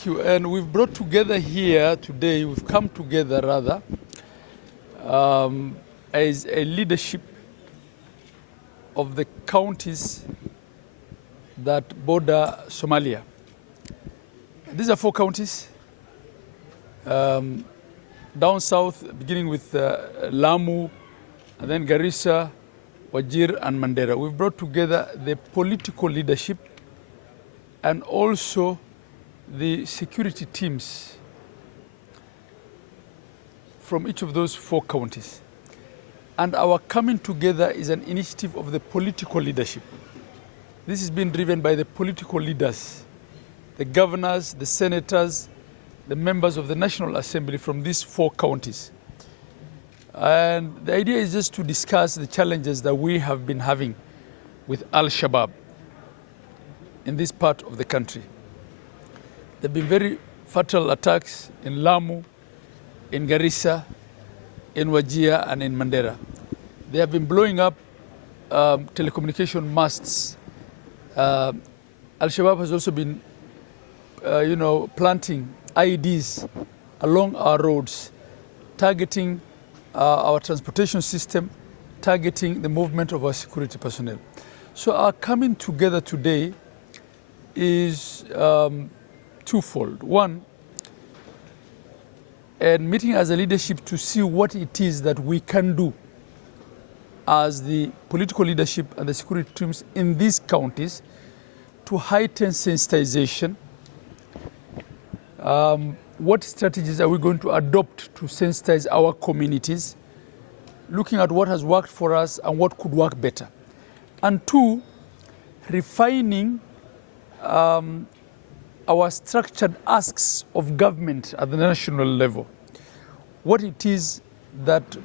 Thank you. And we've brought together here today, we've come together rather, as a leadership of the counties that border Somalia. These are 4 counties. Down south, beginning with Lamu, and then Garisa, Wajir, and Mandera. We've brought together the political leadership and also the security teams from each of those 4 counties. And our coming together is an initiative of the political leadership. This has been driven by the political leaders, the governors, the senators, the members of the National Assembly from these 4 counties. And the idea is just to discuss the challenges that we have been having with Alshabab in this part of the country. There have been very fatal attacks in Lamu, in Garissa, in Wajir, and in Mandera. They have been blowing up telecommunication masts. Al-Shabaab has also been, planting IEDs along our roads, targeting our transportation system, targeting the movement of our security personnel. So our coming together today is twofold. One, and meeting as a leadership to see what it is that we can do as the political leadership and the security teams in these counties to heighten sensitization. What strategies are we going to adopt to sensitize our communities, looking at what has worked for us and what could work better. And 2, refining our structured asks of government at the national level. What it is that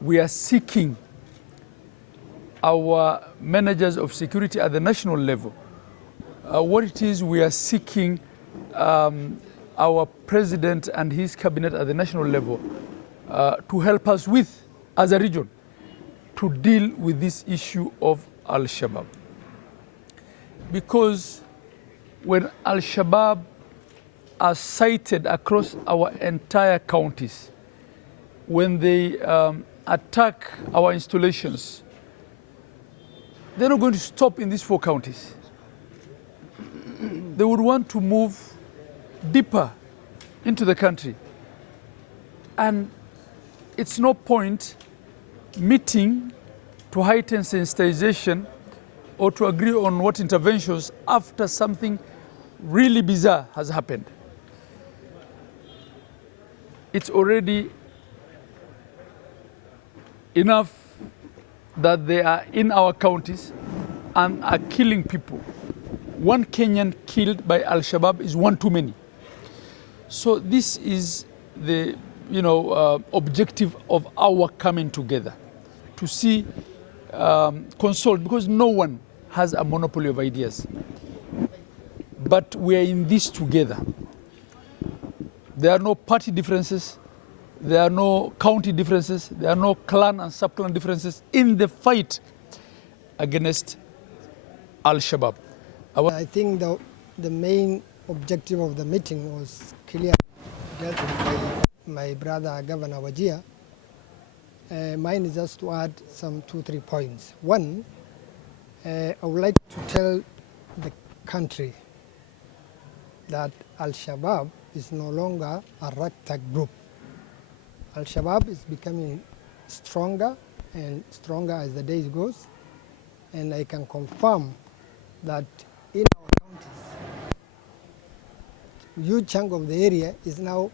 we are seeking our managers of security at the national level, what it is we are seeking our president and his cabinet at the national level to help us with as a region to deal with this issue of Al-Shabaab. Because when Al-Shabaab are sighted across our entire counties, when they attack our installations, they're not going to stop in these 4 counties. They would want to move deeper into the country. And it's no point meeting to heighten sensitization or to agree on what interventions after something really bizarre has happened. It's already enough that they are in our counties and are killing people. 1 Kenyan killed by Al-Shabaab is 1 too many. So this is the objective of our coming together, to see, consult, because no one has a monopoly of ideas. But we are in this together. There are no party differences, there are no county differences, there are no clan and sub-clan differences in the fight against Al-Shabaab. I think the main objective of the meeting was clear, dealt with by my brother Governor Wajir. Mine is just to add some 2-3 points. One, I would like to tell the country that Al-Shabaab is no longer a ragtag group. Al-Shabaab is becoming stronger and stronger as the days goes, and I can confirm that in our counties, a huge chunk of the area is now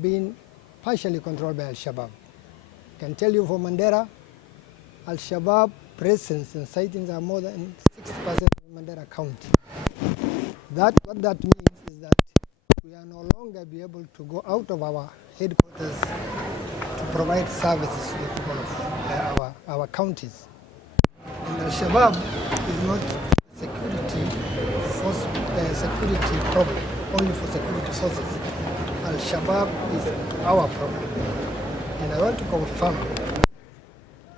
being partially controlled by Al-Shabaab. I can tell you for Mandera, Al-Shabaab presence and sightings are more than 60% of Mandera County. What that means is that we are no longer be able to go out of our headquarters to provide services to the people of our counties. And Al-Shabaab is not a security problem, only for security forces. Al-Shabaab is our problem. And I want to confirm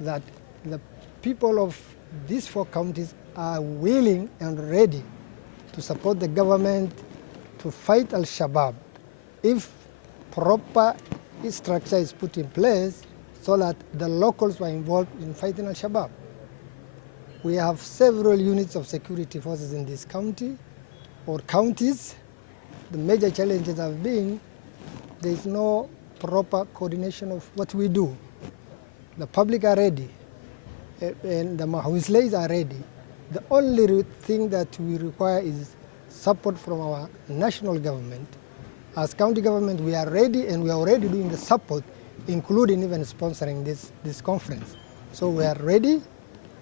that the people of these 4 counties are willing and ready to support the government to fight Al-Shabaab if proper structure is put in place so that the locals were involved in fighting Al-Shabaab. We have several units of security forces in this county or counties. The major challenges have been there is no proper coordination of what we do. The public are ready and the Mahuslays are ready. The only thing that we require is support from our national government. As county government, we are ready and we are already doing the support, including even sponsoring this conference. So we are ready.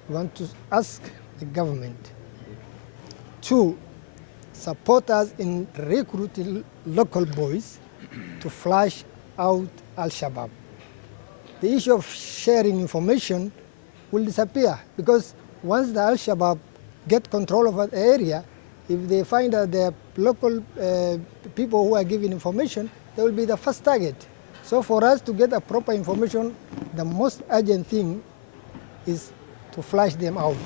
We want to ask the government to support us in recruiting local boys to flush out Al-Shabaab. The issue of sharing information will disappear because once the Al-Shabaab get control of an area, if they find that there are local people who are giving information, they will be the first target. So for us to get a proper information, the most urgent thing is to flush them out.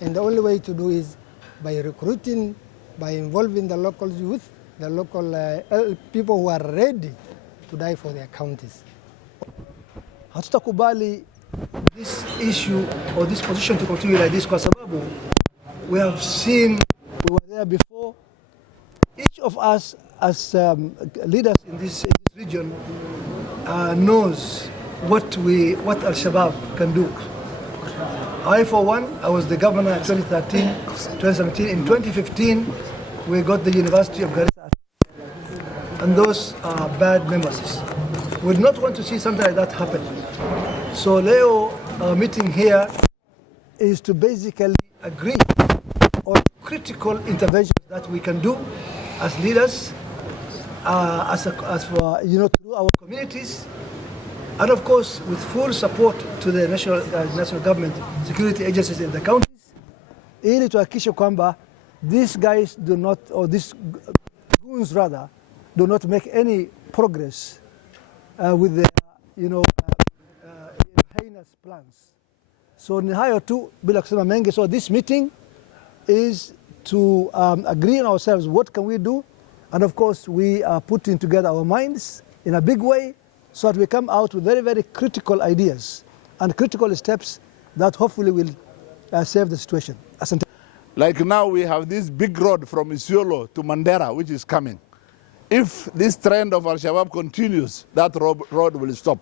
And the only way to do is by recruiting, by involving the local youth, the local people who are ready to die for their counties. Hatutakubali this issue or this position to continue like this kwa sababu we have seen, we were there before. Each of us as leaders in this region knows what Al-Shabaab can do. I, for one, I was the governor in 2013, 2017. In 2015, we got the University of Garisa, and those are bad memories. We do not want to see something like that happen. So Leo, our meeting here is to basically agree on critical interventions that we can do as leaders, to our communities, and of course with full support to the national government, security agencies in the counties, ili tuhakikishe kwamba these guys do not, or these goons rather, do not make any progress with their, heinous plans. So ni hayo tu bila kusema mengi. So this meeting is to agree on ourselves what can we do, and of course we are putting together our minds in a big way so that we come out with very, very critical ideas and critical steps that hopefully will save the situation. Like now we have this big road from Isiolo to Mandera, which is coming. If this trend of Al-Shabaab continues, that road will stop.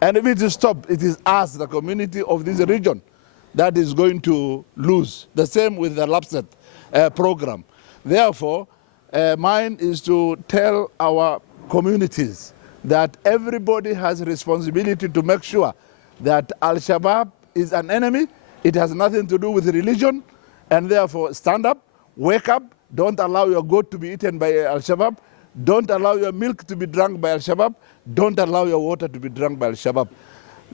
And if it is stopped, it is us, the community of this region, that is going to lose. The same with the LAPSET program. Therefore, mine is to tell our communities that everybody has a responsibility to make sure that Al-Shabaab is an enemy. It has nothing to do with religion, and therefore stand up, wake up, don't allow your goat to be eaten by Al-Shabaab, don't allow your milk to be drunk by Al-Shabaab, don't allow your water to be drunk by Al-Shabaab.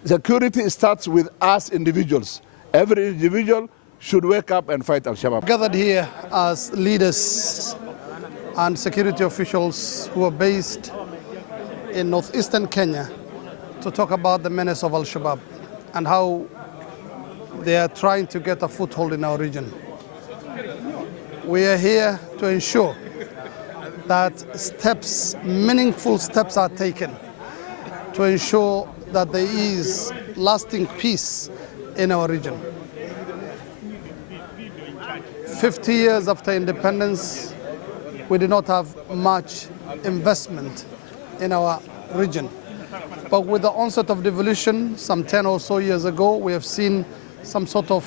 Security starts with us individuals. Every individual should wake up and fight Al-Shabaab. Gathered here as leaders and security officials who are based in northeastern Kenya to talk about the menace of Al-Shabaab and how they are trying to get a foothold in our region. We are here to ensure that steps, meaningful steps are taken to ensure that there is lasting peace in our region. 50 years after independence, we did not have much investment in our region. But with the onset of devolution, some 10 or so years ago, we have seen some sort of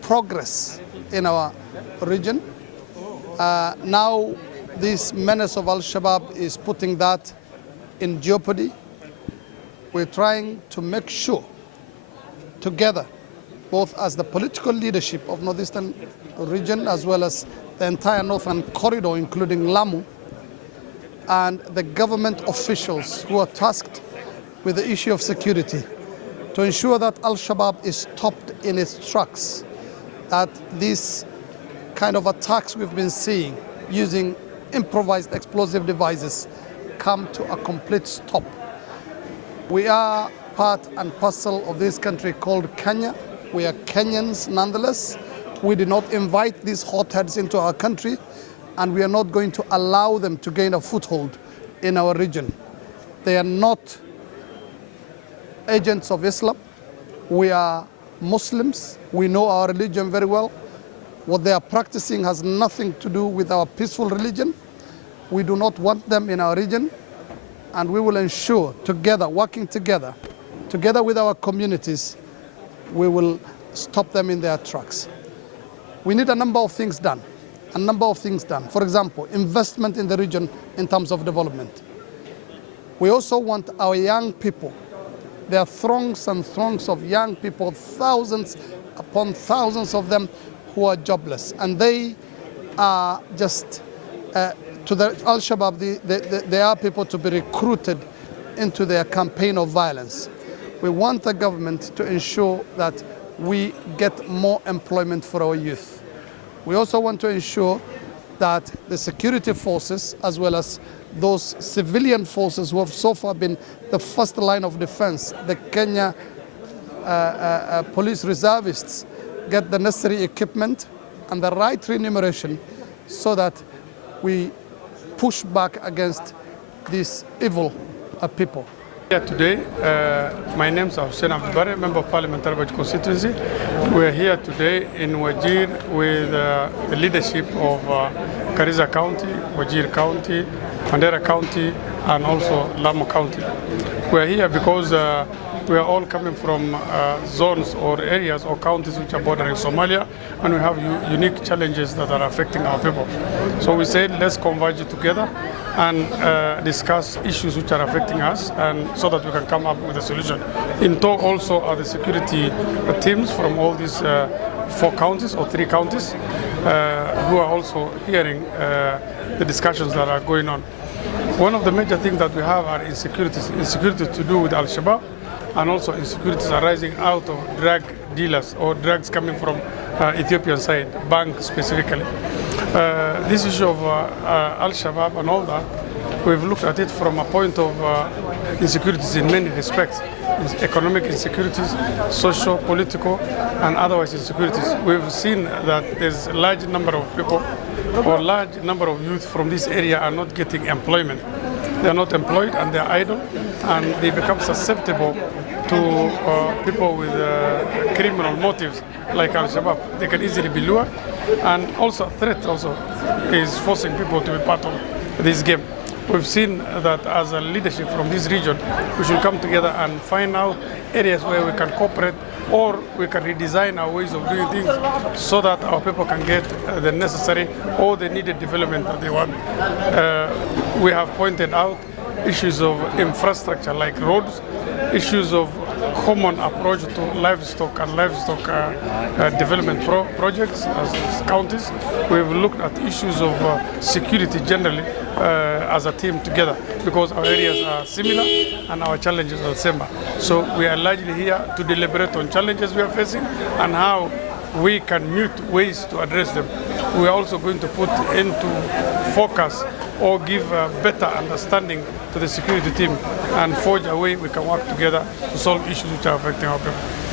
progress in our region. Now, this menace of Al-Shabaab is putting that in jeopardy. We're trying to make sure, together, both as the political leadership of northeastern region as well as the entire northern corridor, including Lamu, and the government officials who are tasked with the issue of security, to ensure that Al-Shabaab is stopped in its tracks, that these kind of attacks we've been seeing using improvised explosive devices come to a complete stop. We are part and parcel of this country called Kenya. We are Kenyans nonetheless. We did not invite these hotheads into our country. and we are not going to allow them to gain a foothold in our region. They are not agents of Islam. We are Muslims. We know our religion very well. What they are practicing has nothing to do with our peaceful religion. We do not want them in our region, and we will ensure together, working together with our communities, we will stop them in their tracks. We need a number of things done. For example, investment in the region in terms of development. We also want our young people. There are throngs and throngs of young people, thousands upon thousands of them who are jobless. And they are just, to the Alshabab, they are people to be recruited into their campaign of violence. We want the government to ensure that we get more employment for our youth. We also want to ensure that the security forces, as well as those civilian forces who have so far been the first line of defense, the Kenya police reservists, get the necessary equipment and the right remuneration so that we push back against these evil people. Here today, my name is Hussein Abdulbari, Member of Parliament, Tarbaj constituency. We are here today in Wajir with the leadership of Garisa County, Wajir County, Mandera County, and also Lamu County. We are here because we are all coming from zones or areas or counties which are bordering Somalia, and we have unique challenges that are affecting our people. So we said let's converge together and discuss issues which are affecting us, and so that we can come up with a solution. In talk also are the security teams from all these 4 counties or 3 counties who are also hearing the discussions that are going on. One of the major things that we have are insecurities to do with Alshabab, and also insecurities arising out of drug dealers or drugs coming from Ethiopian side, bank specifically. This issue of Al-Shabaab and all that, we've looked at it from a point of insecurities in many respects. Economic insecurities, social, political, and otherwise insecurities. We've seen that there's a large number of people or large number of youth from this area are not getting employment. They're not employed and they're idle, and they become susceptible to people with criminal motives like Al-Shabaab. They can easily be lured, and also a threat also is forcing people to be part of this game. We've seen that as a leadership from this region, we should come together and find out areas where we can cooperate, or we can redesign our ways of doing things so that our people can get the necessary or the needed development that they want. We have pointed out issues of infrastructure like roads, issues of common approach to livestock and livestock development projects as counties. We've looked at issues of security generally as a team together, because our areas are similar and our challenges are similar. So we are largely here to deliberate on challenges we are facing and how we can mute ways to address them. We are also going to put into focus or give a better understanding to the security team and forge a way we can work together to solve issues which are affecting our people.